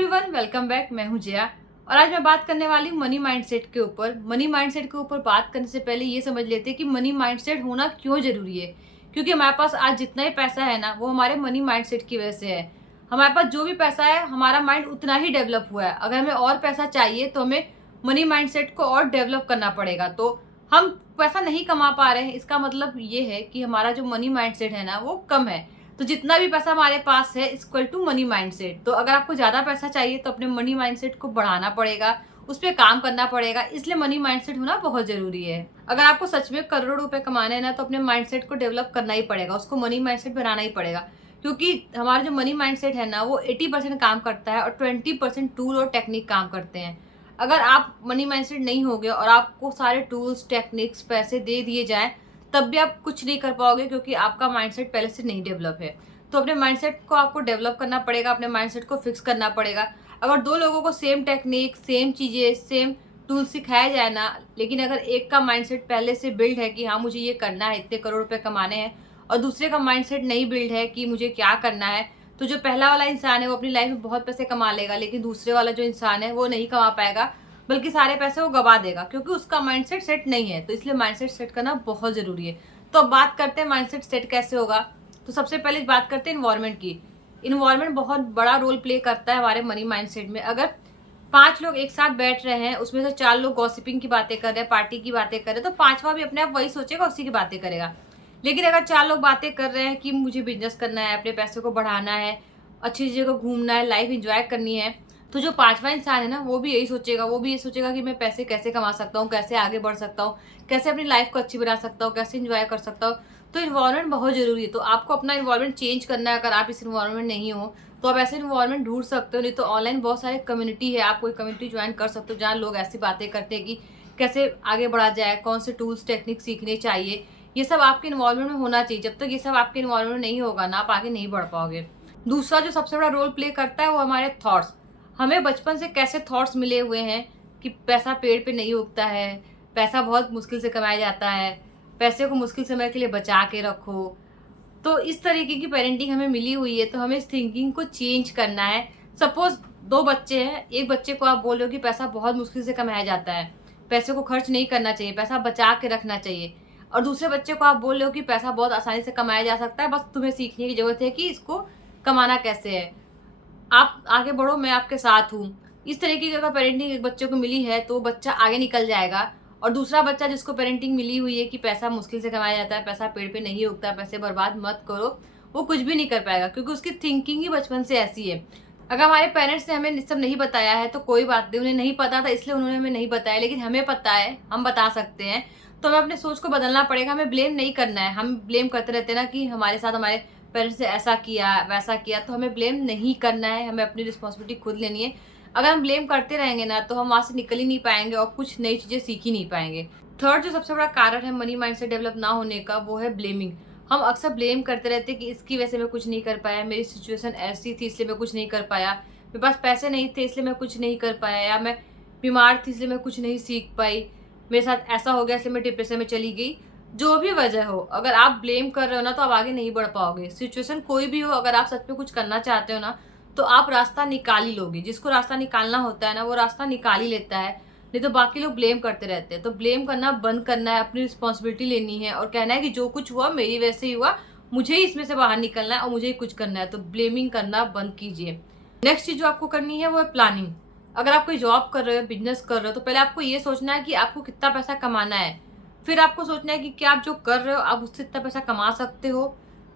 Everyone, welcome back. मैं हूं जया और आज मैं बात करने वाली हूं मनी माइंडसेट के ऊपर। मनी माइंडसेट के ऊपर बात करने से पहले ये समझ लेते हैं कि मनी माइंडसेट होना क्यों जरूरी है। क्योंकि हमारे पास आज जितना ही पैसा है ना, वो हमारे मनी माइंडसेट की वजह से है। हमारे पास जो भी पैसा है, हमारा माइंड उतना ही डेवलप हुआ है। अगर हमें और पैसा चाहिए तो हमें मनी माइंडसेट को और डेवलप करना पड़ेगा। तो हम पैसा नहीं कमा पा रहे हैं, इसका मतलब ये है कि हमारा जो मनी माइंडसेट है ना, वो कम है। तो जितना भी पैसा हमारे पास है इक्वल टू मनी माइंडसेट। तो अगर आपको ज्यादा पैसा चाहिए तो अपने मनी माइंडसेट को बढ़ाना पड़ेगा, उस पर काम करना पड़ेगा। इसलिए मनी माइंडसेट होना बहुत जरूरी है। अगर आपको सच में करोड़ों रुपए कमाने हैं ना, तो अपने माइंडसेट को डेवलप करना ही पड़ेगा, उसको मनी माइंडसेट बनाना ही पड़ेगा। क्योंकि हमारा जो मनी माइंडसेट है ना, वो 80% काम करता है और 20% टूल और टेक्निक काम करते हैं। अगर आप मनी माइंडसेट नहीं होगे और आपको सारे टूल्स टेक्निक्स पैसे दे दिए जाए, तब भी आप कुछ नहीं कर पाओगे, क्योंकि आपका माइंडसेट पहले से नहीं डेवलप है। तो अपने माइंडसेट को आपको डेवलप करना पड़ेगा, अपने माइंडसेट को फिक्स करना पड़ेगा। अगर दो लोगों को सेम टेक्निक, सेम चीजें, सेम टूल सिखाया जाए ना, लेकिन अगर एक का माइंडसेट पहले से बिल्ड है कि हाँ मुझे ये करना है, इतने करोड़ रुपए कमाने हैं, और दूसरे का माइंडसेट नहीं बिल्ड है कि मुझे क्या करना है, तो जो पहला वाला इंसान है वो अपनी लाइफ में बहुत पैसे कमा लेगा, लेकिन दूसरे वाला जो इंसान है वो नहीं कमा पाएगा, बल्कि सारे पैसे वो गवा देगा, क्योंकि उसका माइंडसेट सेट नहीं है। तो इसलिए माइंडसेट सेट करना बहुत जरूरी है। तो अब बात करते हैं माइंडसेट सेट कैसे होगा। तो सबसे पहले बात करते हैं इन्वायरमेंट की। इन्वायरमेंट बहुत बड़ा रोल प्ले करता है हमारे मनी माइंडसेट में। अगर 5 लोग एक साथ बैठ रहे हैं, उसमें से 4 लोग गॉसिपिंग की बातें कर रहे हैं, पार्टी की बातें कर रहे हैं, तो 5वां भी अपने आप वही सोचेगा, उसी की बातें करेगा। लेकिन अगर 4 लोग बातें कर रहे हैं कि मुझे बिजनेस करना है, अपने पैसे को बढ़ाना है, अच्छी जगह घूमना है, लाइफ इंजॉय करनी है, तो जो 5वां इंसान है ना, वो भी यही सोचेगा। वो भी ये सोचेगा कि मैं पैसे कैसे कमा सकता हूँ, कैसे आगे बढ़ सकता हूँ, कैसे अपनी लाइफ को अच्छी बना सकता हूँ, कैसे इंजॉय कर सकता हूँ। तो इन्वायरमेंट बहुत जरूरी है। तो आपको अपना इन्वायरमेंट चेंज करना है। अगर आप इस इन्वायरमेंट नहीं हो तो आप ऐसे इन्वायरमेंट ढूंढ सकते हो। नहीं तो ऑनलाइन बहुत सारे कम्युनिटी है, आप कोई कम्युनिटी ज्वाइन कर सकते हो जहाँ लोग ऐसी बातें करते हैं कि कैसे आगे बढ़ा जाए, कौन से टूल्स टेक्निक सीखने चाहिए। ये सब आपके इन्वायरमेंट में होना चाहिए। जब तक ये सब आपके इन्वायरमेंट में नहीं होगा ना, आप आगे नहीं बढ़ पाओगे। दूसरा जो सबसे बड़ा रोल प्ले करता है वो हमारे थॉट्स। हमें बचपन से कैसे थॉट्स मिले हुए हैं कि पैसा पेड़ पे नहीं उगता है, पैसा बहुत मुश्किल से कमाया जाता है, पैसे को मुश्किल समय के लिए बचा के रखो। तो इस तरीके की पेरेंटिंग हमें मिली हुई है। तो हमें इस थिंकिंग को चेंज करना है। सपोज 2 बच्चे हैं, एक बच्चे को आप बोल रहे हो कि पैसा बहुत मुश्किल से कमाया जाता है, पैसे को खर्च नहीं करना चाहिए, पैसा बचा के रखना चाहिए। और दूसरे बच्चे को आप बोल रहे हो कि पैसा बहुत आसानी से कमाया जा सकता है, बस तुम्हें सीखने की जरूरत है कि इसको कमाना कैसे है। आप आगे बढ़ो, मैं आपके साथ हूँ। इस तरीके की अगर पेरेंटिंग एक बच्चे को मिली है तो बच्चा आगे निकल जाएगा। और दूसरा बच्चा जिसको पेरेंटिंग मिली हुई है कि पैसा मुश्किल से कमाया जाता है, पैसा पेड़ पे नहीं उगता, पैसे बर्बाद मत करो, वो कुछ भी नहीं कर पाएगा, क्योंकि उसकी थिंकिंग ही बचपन से ऐसी है। अगर हमारे पेरेंट्स ने हमें सब नहीं बताया है तो कोई बात नहीं, उन्हें नहीं पता था इसलिए उन्होंने हमें नहीं बताया, लेकिन हमें पता है, हम बता सकते हैं। तो हमें अपने सोच को बदलना पड़ेगा। हमें ब्लेम नहीं करना है। हम ब्लेम करते रहते हैं ना कि हमारे साथ हमारे पेरेंट्स ने ऐसा किया वैसा किया, तो हमें ब्लेम नहीं करना है। हमें अपनी रिस्पॉन्सिबिलिटी खुद लेनी है। अगर हम ब्लेम करते रहेंगे ना, तो हम वहां से निकल ही नहीं पाएंगे और कुछ नई चीजें सीख ही नहीं पाएंगे। थर्ड जो सबसे बड़ा कारण है मनी माइंडसेट डेवलप ना होने का, वो है ब्लेमिंग। हम अक्सर ब्लेम करते रहते हैं कि इसकी वजह से मैं कुछ नहीं कर पाया, मेरी सिचुएशन ऐसी थी इसलिए मैं कुछ नहीं कर पाया, मेरे पास पैसे नहीं थे इसलिए मैं कुछ नहीं कर पाया, या मैं बीमार थी इसलिए मैं कुछ नहीं सीख पाई, मेरे साथ ऐसा हो गया इसलिए मैं डिप्रेशन में चली गई। जो भी वजह हो, अगर आप ब्लेम कर रहे हो ना, तो आप आगे नहीं बढ़ पाओगे। सिचुएशन कोई भी हो, अगर आप सच में कुछ करना चाहते हो ना, तो आप रास्ता निकाल ही लोगे। जिसको रास्ता निकालना होता है ना, वो रास्ता निकाल ही लेता है। नहीं तो बाकी लोग ब्लेम करते रहते हैं। तो ब्लेम करना बंद करना है, अपनी रिस्पॉन्सिबिलिटी लेनी है और कहना है कि जो कुछ हुआ मेरी वजह से ही हुआ, मुझे ही इसमें से बाहर निकलना है और मुझे ही कुछ करना है। तो ब्लेमिंग करना बंद कीजिए। नेक्स्ट चीज जो आपको करनी है वो है प्लानिंग। अगर आप कोई जॉब कर रहे हो, बिजनेस कर रहे हो, तो पहले आपको ये सोचना है कि आपको कितना पैसा कमाना है। फिर आपको सोचना है कि क्या आप जो कर रहे हो आप उससे इतना पैसा कमा सकते हो,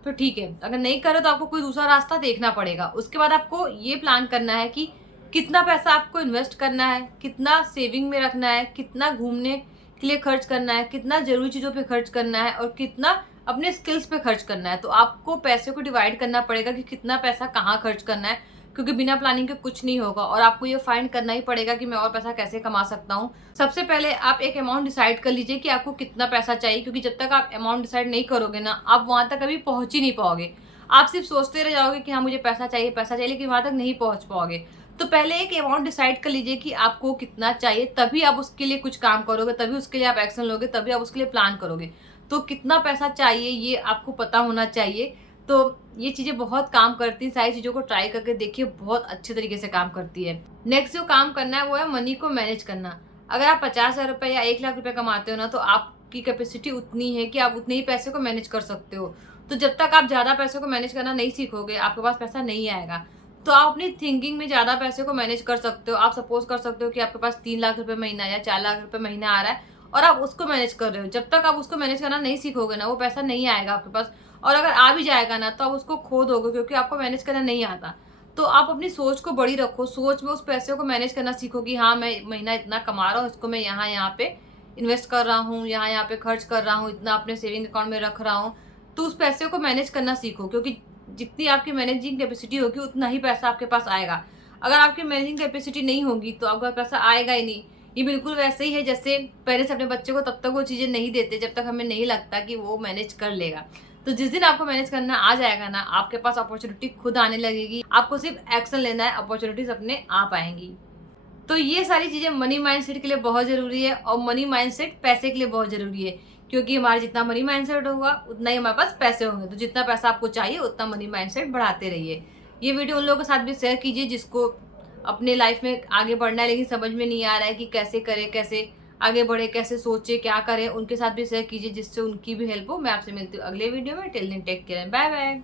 तो ठीक है। अगर नहीं कर रहे तो आपको कोई दूसरा रास्ता देखना पड़ेगा। उसके बाद आपको ये प्लान करना है कि कितना पैसा आपको इन्वेस्ट करना है, कितना सेविंग में रखना है, कितना घूमने के लिए खर्च करना है, कितना जरूरी चीजों पे खर्च करना है और कितना अपने स्किल्स पे खर्च करना है। तो आपको पैसे को डिवाइड करना पड़ेगा कि कितना पैसा कहाँ खर्च करना है, क्योंकि बिना प्लानिंग के कुछ नहीं होगा। और आपको ये फाइंड करना ही पड़ेगा कि मैं और पैसा कैसे कमा सकता हूँ। सबसे पहले आप एक अमाउंट डिसाइड कर लीजिए कि आपको कितना पैसा चाहिए, क्योंकि जब तक आप अमाउंट डिसाइड नहीं करोगे ना, आप वहां तक कभी पहुंच ही नहीं पाओगे। आप सिर्फ सोचते रह जाओगे कि हाँ मुझे पैसा चाहिए, लेकिन वहां तक नहीं पहुंच पाओगे। तो पहले एक अमाउंट डिसाइड कर लीजिए कि आपको कितना चाहिए, तभी आप उसके लिए कुछ काम करोगे, तभी उसके लिए आप एक्शन लोगे, तभी आप उसके लिए प्लान करोगे। तो कितना पैसा चाहिए ये आपको पता होना चाहिए, तो ये चीज़ें बहुत काम करती हैं, सारी चीज़ों को ट्राई करके देखिए, बहुत अच्छे तरीके से काम करती है। नेक्स्ट जो काम करना है वो है मनी को मैनेज करना। अगर आप 50,000 रुपए या 1 लाख रुपए कमाते हो ना, तो आपकी कैपेसिटी उतनी है कि आप उतने ही पैसे को मैनेज कर सकते हो। तो जब तक आप ज़्यादा पैसों को मैनेज करना नहीं सीखोगे, आपके पास पैसा नहीं आएगा। तो आप अपनी थिंकिंग में ज़्यादा पैसे को मैनेज कर सकते हो। आप सपोज़ कर सकते हो कि आपके पास 3 लाख रुपए महीना या 4 लाख रुपए महीना आ रहा है और आप उसको मैनेज कर रहे हो। जब तक आप उसको मैनेज करना नहीं सीखोगे ना, वो पैसा नहीं आएगा आपके पास, और अगर आ भी जाएगा ना, तो आप उसको खो दोगे, क्योंकि आपको मैनेज करना नहीं आता। तो आप अपनी सोच को बड़ी रखो, सोच में उस पैसे को मैनेज करना सीखो कि हाँ, मैं महीना इतना कमा रहा हूँ, इसको मैं यहाँ-यहाँ पे इन्वेस्ट कर रहा हूँ, यहाँ-यहाँ पे खर्च कर रहा हूँ, इतना अपने सेविंग अकाउंट में रख रहा हूँ। तो उस पैसे को मैनेज करना सीखो, क्योंकि जितनी आपकी मैनेजिंग कैपेसिटी होगी, उतना ही पैसा आपके पास आएगा। अगर आपकी मैनेजिंग कैपेसिटी नहीं होगी, तो आपके पास पैसा आएगा ही नहीं। ये बिल्कुल वैसे ही है जैसे पेरेंट्स अपने बच्चे को तब तक वो चीज़ें नहीं देते जब तक हमें नहीं लगता कि वो मैनेज कर लेगा। तो जिस दिन आपको मैनेज करना आ जाएगा ना, आपके पास अपॉर्चुनिटी खुद आने लगेगी। आपको सिर्फ एक्शन लेना है, अपॉर्चुनिटीज़ अपने आप आएँगी। तो ये सारी चीज़ें मनी माइंडसेट के लिए बहुत ज़रूरी है, और मनी माइंडसेट पैसे के लिए बहुत ज़रूरी है, क्योंकि हमारा जितना मनी माइंडसेट होगा, उतना ही हमारे पास पैसे होंगे। तो जितना पैसा आपको चाहिए, उतना मनी माइंडसेट बढ़ाते रहिए। ये वीडियो उन लोगों के साथ भी शेयर कीजिए जिसको अपने लाइफ में आगे बढ़ना है, लेकिन समझ में नहीं आ रहा है कि कैसे करें, कैसे आगे बढ़े, कैसे सोचे, क्या करें। उनके साथ भी शेयर कीजिए जिससे उनकी भी हेल्प हो। मैं आपसे मिलती हूँ अगले वीडियो में। Till then take care, bye bye.